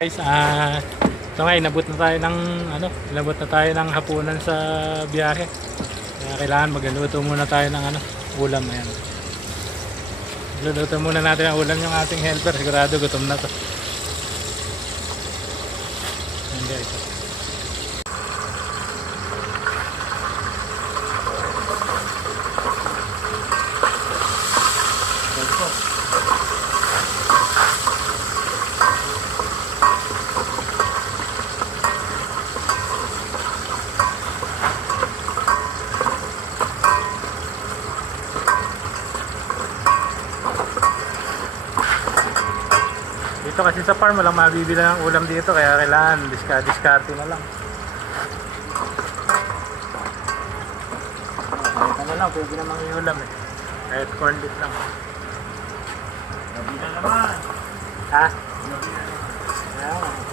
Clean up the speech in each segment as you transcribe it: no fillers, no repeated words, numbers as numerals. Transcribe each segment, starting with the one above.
Guys, ito nga, inabot na tayo ng hapunan sa biyahe. Kaya kailangan magluto muna tayo ng ulam na yan. Luluto muna natin ang ulam yung ating helper. Sigurado gutom na to. Ayan guys. Dito kasi sa farm walang mabibili ng ulam dito, kaya kailangan diskarte na lang. Kahit ano lang, pwede namang iulam eh. Kahit corn beef lang. Gabi na naman. Ha? Gabi na naman. Ayan.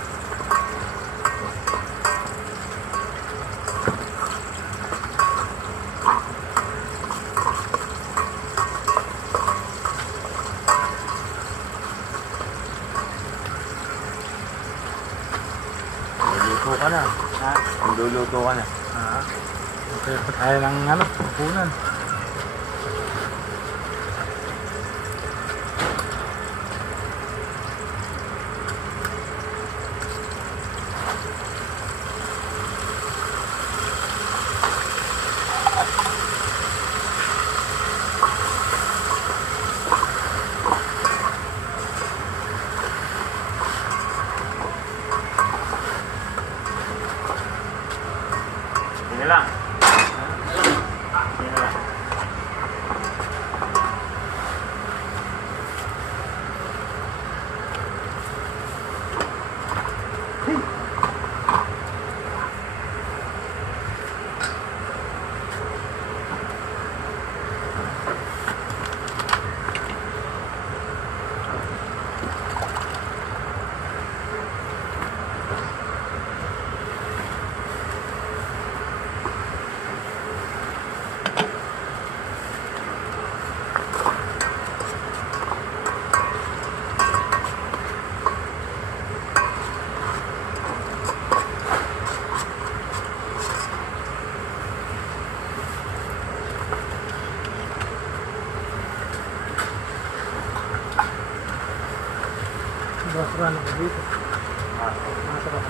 Luluto ka na. Ha? Luluto ka na. Okay, tayo ng hapunan. Sige lang. Sige lang. Basura na dito. Masarap.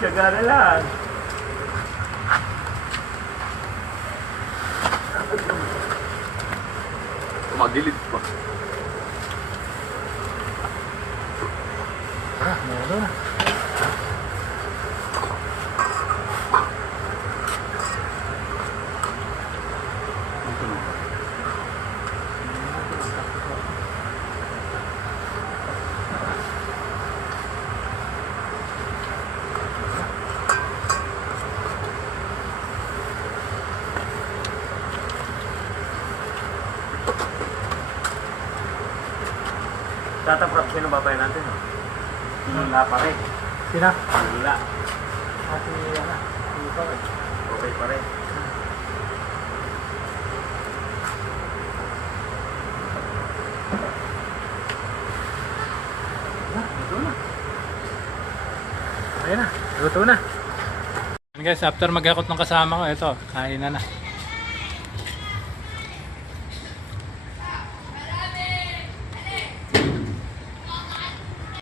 Tiyaga na lang. Magilid pa. Meron na. Tataprap, sino babay natin? Lula pa rin. Sina? Lula. Kasi dito. Okay pa rin. Luto na. Ayan na. Luto na. Guys, after maghakot ng kasama ko, ito, kain na.